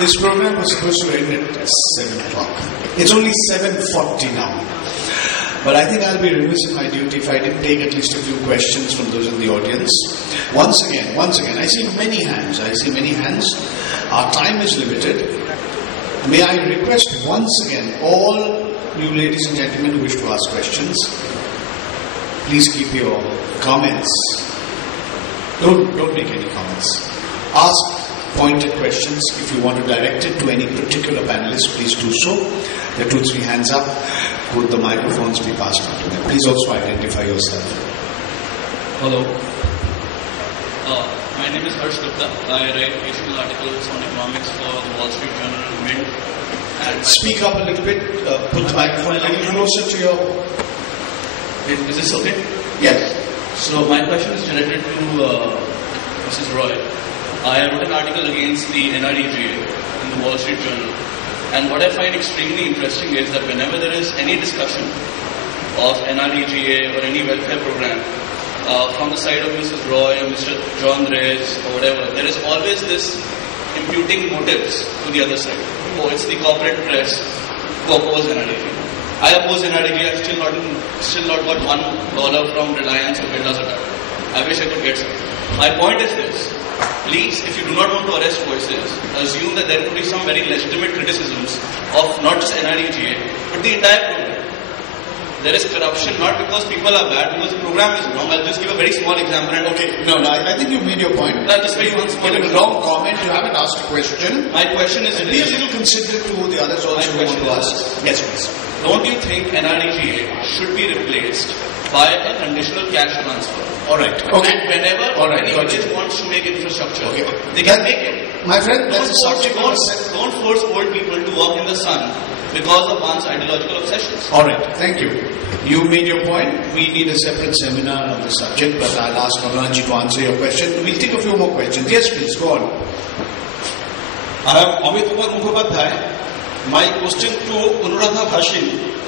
This program was supposed to end at 7 o'clock. It's only 7:40 now. But I think I'll be remiss in my duty if I didn't take at least a few questions from those in the audience. Once again, I see many hands. Our time is limited. May I request once again all you ladies and gentlemen who wish to ask questions, please keep your comments. Don't make any comments. Ask pointed questions. If you want to direct it to any particular panelist, please do so. There are 2-3 hands up. Would the microphones be passed on to them? Please also identify yourself. Hello. My name is Harsh Gupta. I write occasional articles on economics for the Wall Street Journal and Mint. And speak up a little bit. Put the microphone a little closer to your... Is this okay? Yes. So my question is directed to Mrs. Roy. I wrote an article against the NREGA in the Wall Street Journal. And what I find extremely interesting is that whenever there is any discussion of NREGA or any welfare program from the side of Mrs. Roy or Mr. John Reyes or whatever, there is always this imputing motives to the other side. Oh, it's the corporate press who oppose NREGA. I oppose NREGA. I've still not got $1 from Reliance or Birla Tata. I wish I could get some. My point is this. Please, if you do not want to arrest voices, assume that there could be some very legitimate criticisms of not just NREGA, but the entire program. There is corruption not because people are bad, because the program is wrong. I'll just give a very small example and I think you've made your point. I'll just make one small example. A long comment, you haven't asked a question. My question is... Be a little considerate to the others also who want to ask. Yes, please. Don't you think NREGA should be replaced by a conditional cash transfer? Alright. Okay. And whenever anybody wants to make infrastructure, they can make it. My friend, that's a subject. Don't force old people to walk in the sun because of one's ideological obsessions. Alright, thank you. You made your point. We need a separate seminar on the subject, but I'll ask Anuranji to answer your question. We'll take a few more questions. Yes, please, go on. I am Amit Kumar Mukhopadhyay. My question to Anuradha Bhasin.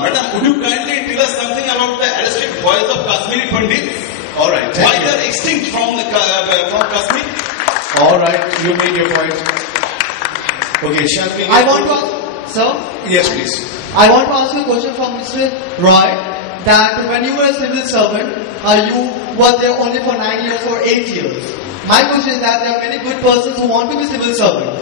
Madam, would you kindly tell us something about the arrested boys of Kashmiri Pandits? Alright. Why they are extinct from Kashmir? Alright, you made your point. Okay, shall we... I want to ask, sir? Yes, please. I want to ask you a question from Mr. Roy, that when you were a civil servant, you were there only for 9 years or 8 years. My question is that there are many good persons who want to be civil servant.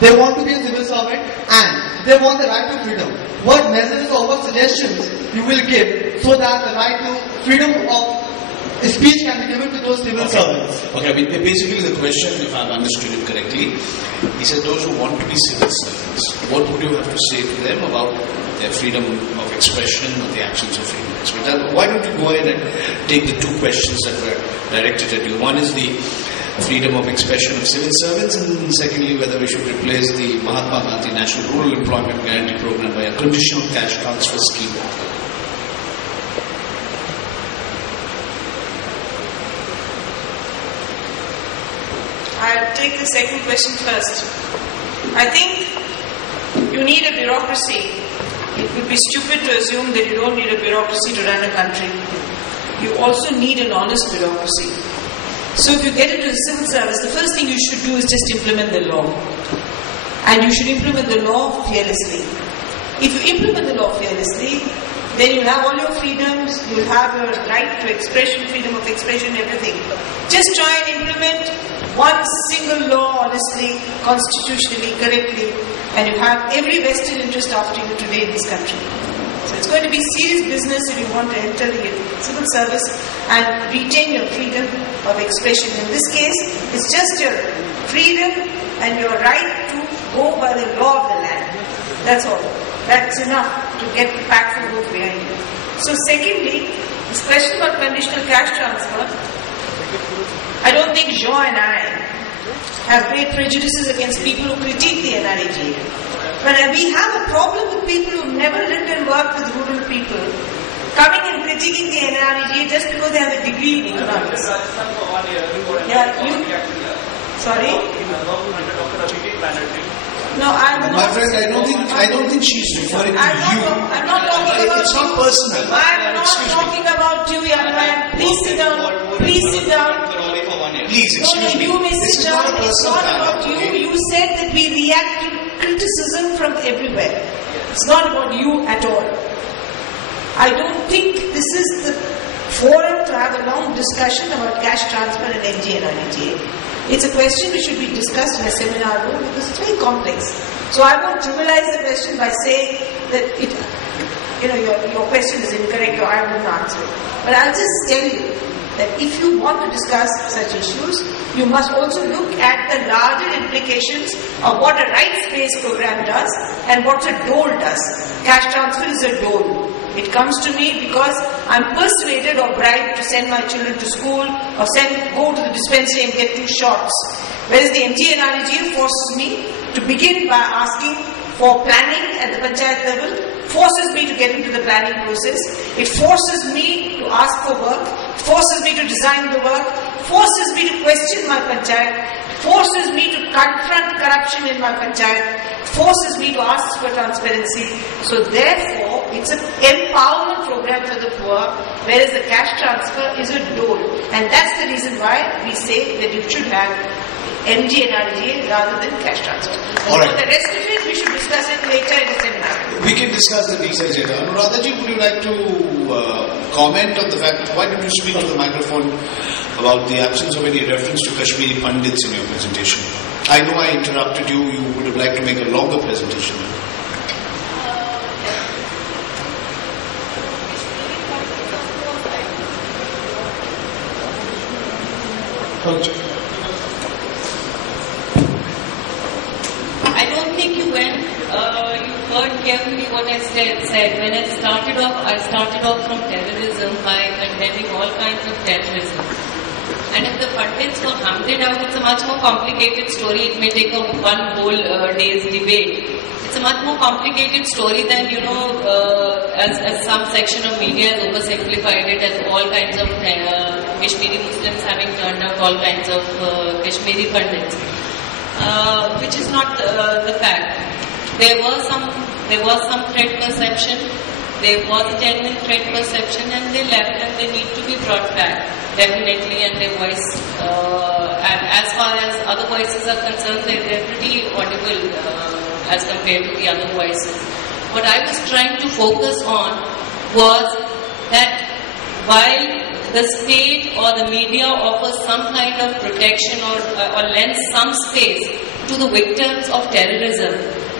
They want to be a civil servant and they want the right to freedom. What measures or what suggestions you will give so that the right to freedom of speech can be given to those civil servants? Okay, I mean, basically the question, if I've understood it correctly, he said those who want to be civil servants, what would you have to say to them about their freedom of expression or the actions of freedom of expression? Why don't you go ahead and take the 2 questions that were directed at you? One is the freedom of expression of civil servants, and secondly, whether we should replace the Mahatma Gandhi National Rural Employment Guarantee Program by a conditional cash transfer scheme. I'll take the second question first. I think you need a bureaucracy. It would be stupid to assume that you don't need a bureaucracy to run a country. You also need an honest bureaucracy. So if you get into the civil service, the first thing you should do is just implement the law. And you should implement the law fearlessly. If you implement the law fearlessly, then you'll have all your freedoms, you'll have your right to expression, freedom of expression, everything. Just try and implement one single law honestly, constitutionally, correctly, and you have every vested interest after you today in this country. So it's going to be serious business if you want to enter the civil service and retain your freedom of expression. In this case, it's just your freedom and your right to go by the law of the land. That's all. That's enough to get the pack for vote behind you. So secondly, this question about conditional cash transfer, I don't think Jean and I have great prejudices against people who critique the NREGA. But we have a problem with people who've never lived and worked with rural people coming and critiquing the NREGA just because they have a degree in economics. Sorry? No, my friend, I don't think she's referring to you. I'm not talking about it's not personal. I'm not talking about you, young man. Please sit down. Please sit down. please, excuse me. This is not a It's personal not about dialogue, you. okay? You said that we react to criticism from everywhere. It's not about you at all. I don't think this is the forum to have a long discussion about cash transfer and NG and RDTA. It's a question which should be discussed in a seminar room because it's very complex. So I won't trivialize the question by saying that your question is incorrect or I won't answer it. But I'll just tell you that if you want to discuss such issues, you must also look at the larger implications of what a rights-based program does and what a dole does. Cash transfer is a dole. It comes to me because I'm persuaded or bribed to send my children to school or go to the dispensary and get 2 shots. Whereas the NG and RDGA forces me to begin by asking for planning at the panchayat level, forces me to get into the planning process, it forces me to ask for work, forces me to design the work, forces me to question my panchayat, forces me to confront corruption in my panchayat, forces me to ask for transparency. So therefore, it's an empowerment program for the poor, whereas the cash transfer is a dole. And that's the reason why we say that you should have MG and RDA rather than cash transfer. All right. For the rest of it, we should discuss it later in a seminar. We can discuss the details later. Anuradhaji, would you like to comment on the fact, why don't you speak to the microphone about the absence of any reference to Kashmiri Pandits in your presentation? I know I interrupted you. You would have liked to make a longer presentation. I don't think you heard carefully what I said. When I started off from terrorism by condemning all kinds of terrorism. And if the Pandits were hunted out, it's a much more complicated story. It may take one whole day's debate. It's a much more complicated story than, as some section of media has oversimplified it as all kinds of Kashmiri Muslims having turned out all kinds of Kashmiri Pandits. Which is not the fact. There was some threat perception. There was a genuine threat perception, and they left, and they need to be brought back definitely. And their voice, and as far as other voices are concerned, they're pretty audible as compared to the other voices. What I was trying to focus on was that while the state or the media offers some kind of protection or lends some space to the victims of terrorism,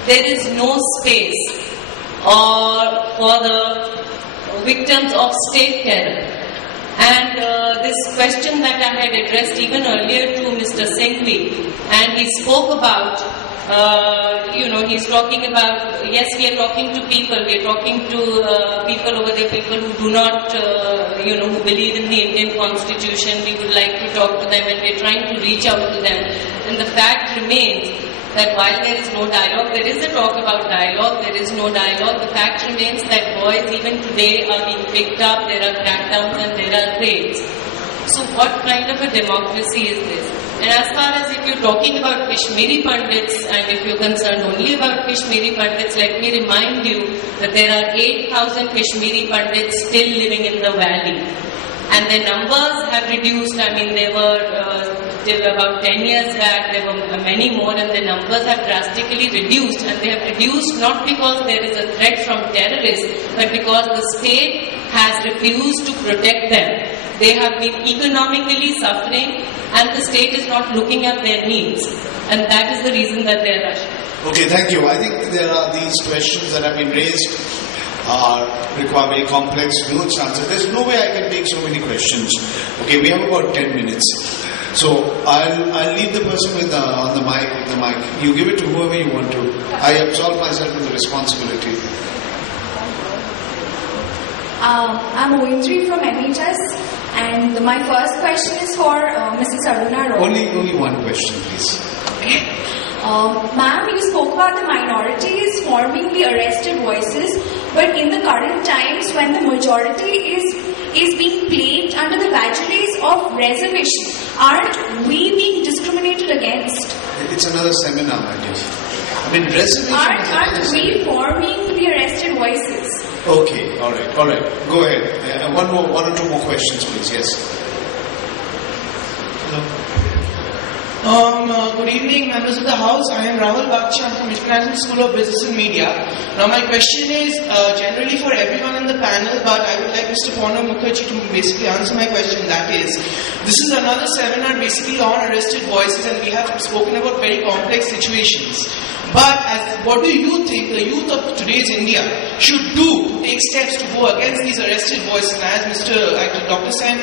there is no space for the victims of state terror. And this question that I had addressed even earlier to Mr. Singhvi, and he spoke about he's talking about, yes, we are talking to people, we are talking to people over there, people who do not, who believe in the Indian Constitution. We would like to talk to them and we are trying to reach out to them. And the fact remains that while there is no dialogue, there is a talk about dialogue, there is no dialogue. The fact remains that boys even today are being picked up, there are crackdowns and there are raids. So what kind of a democracy is this? And as far as if you're talking about Kashmiri Pandits and if you're concerned only about Kashmiri Pandits, let me remind you that there are 8,000 Kashmiri Pandits still living in the valley. And their numbers have reduced. I mean, they were about 10 years back, there were many more, and the numbers have drastically reduced. And they have reduced not because there is a threat from terrorists, but because the state has refused to protect them. They have been economically suffering, and the state is not looking at their needs. And that is the reason that they are rushing. Okay, thank you. I think there are these questions that have been raised require very complex notes answers. There's no way I can take so many questions. Okay, we have about 10 minutes. So I'll leave the person on the mic. You give it to whoever you want to. I absolve myself of the responsibility. I'm Oindri from MHS, and my first question is for Mrs. Aruna Roy. Only one question, please. Ma'am, you spoke about the minorities forming the arrested voices, but in the current times when the majority is being plagued under the vagaries of reservation, aren't we being discriminated against? It's another seminar, my dear. I mean, reservation. Aren't we forming the arrested voices? Okay, all right. Go ahead. One or two more questions, please. Yes. Hello. Good evening, members of the House. I am Rahul Baksha. I'm from International School of Business and Media. Now, my question is generally for everyone in the panel, but I would like Mr. Purnam Mukherjee to basically answer my question. That is, this is another seminar basically on arrested voices, and we have spoken about very complex situations. But what do you think the youth of today's India should do to take steps to go against these arrested voices? And as Dr. Sen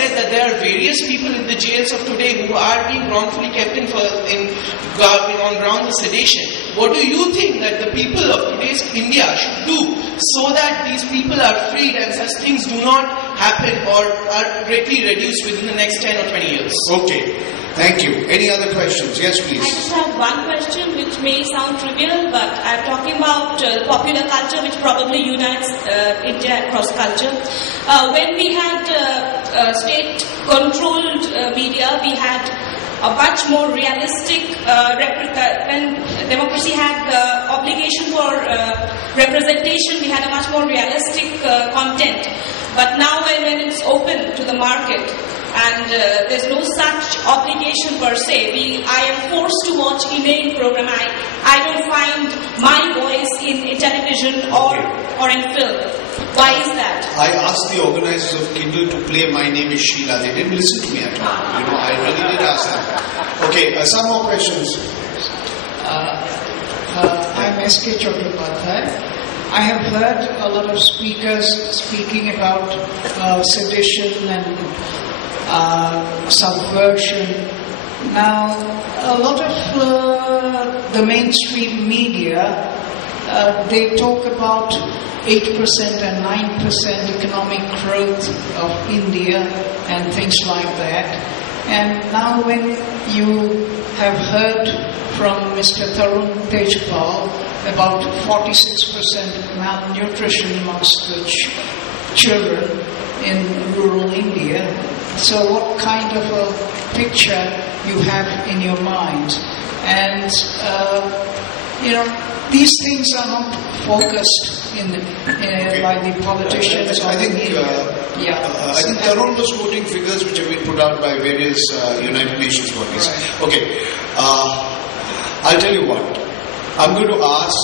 said that there are various people in the jails of today who are being wrongfully kept on grounds of sedation. What do you think that the people of today's India should do so that these people are freed and such things do not happen or are greatly reduced within the next 10 or 20 years? Okay. Thank you. Any other questions? Yes, please. I just have one question which may sound trivial, but I'm talking about popular culture which probably unites India across culture. When we had state-controlled media, we had a much more realistic when democracy had the obligation for representation, we had a much more realistic content. But now when it's open to the market, and there's no such obligation per se. I am forced to watch email program. I don't find my voice in television or in film. Why is that? I asked the organizers of Kindle to play My Name is Sheila. They didn't listen to me at all. I really did ask them. Okay, some more questions. I'm S.K. Chattopadhyay. I have heard a lot of speakers speaking about sedition and subversion. Now, a lot of the mainstream media, they talk about 8% and 9% economic growth of India and things like that. And now when you have heard from Mr. Tarun Tejpal about 46% malnutrition amongst the children in rural India, so what kind of a picture you have in your mind? And, these things are not focused by the politicians. I think Tarun was quoting figures which have been put out by various United Nations bodies. Right. Okay, I'll tell you what. I'm going to ask.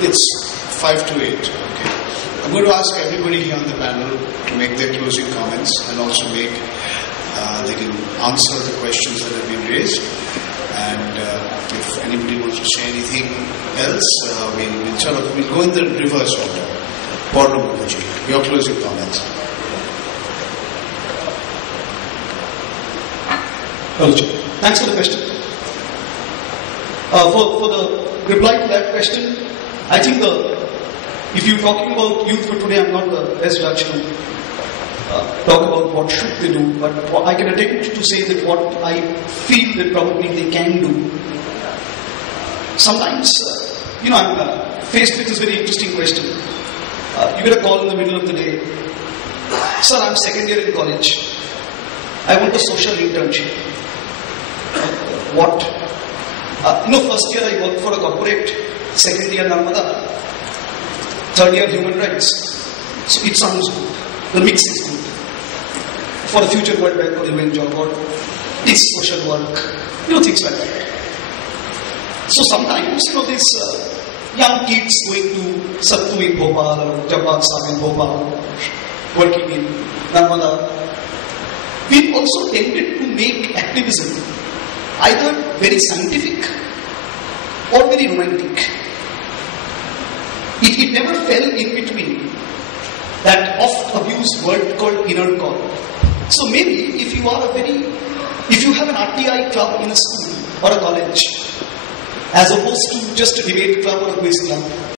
It's 5 to 8. Okay. I'm going to ask everybody here on the panel to make their closing comments and also they can answer the questions that have been raised. And if anybody wants to say anything else, we'll go in the reverse order. Purnam Mukherjee, your closing comments. Thanks for the question. For the reply to that question, I think if you're talking about youth for today, I'm not the best judge to talk about what should they do, but I can attempt to say that what I feel that probably they can do. Sometimes, I'm faced with this very interesting question. You get a call in the middle of the day. Sir, I'm second year in college. I want a social internship. What? First year I worked for a corporate, second year Narmada, third year human rights. So it sounds good. The mix is good. For the future World Bank or UN job or this social work, things like that. So sometimes, these young kids going to Sattu in Bhopal or Jabbar Sahib in Bhopal, working in Narmada, we also tended to make activism either very scientific or very romantic. It never fell in between that oft-abused word called inner core. So maybe if you have an RTI club in a school or a college, as opposed to just a debate club or a quiz club,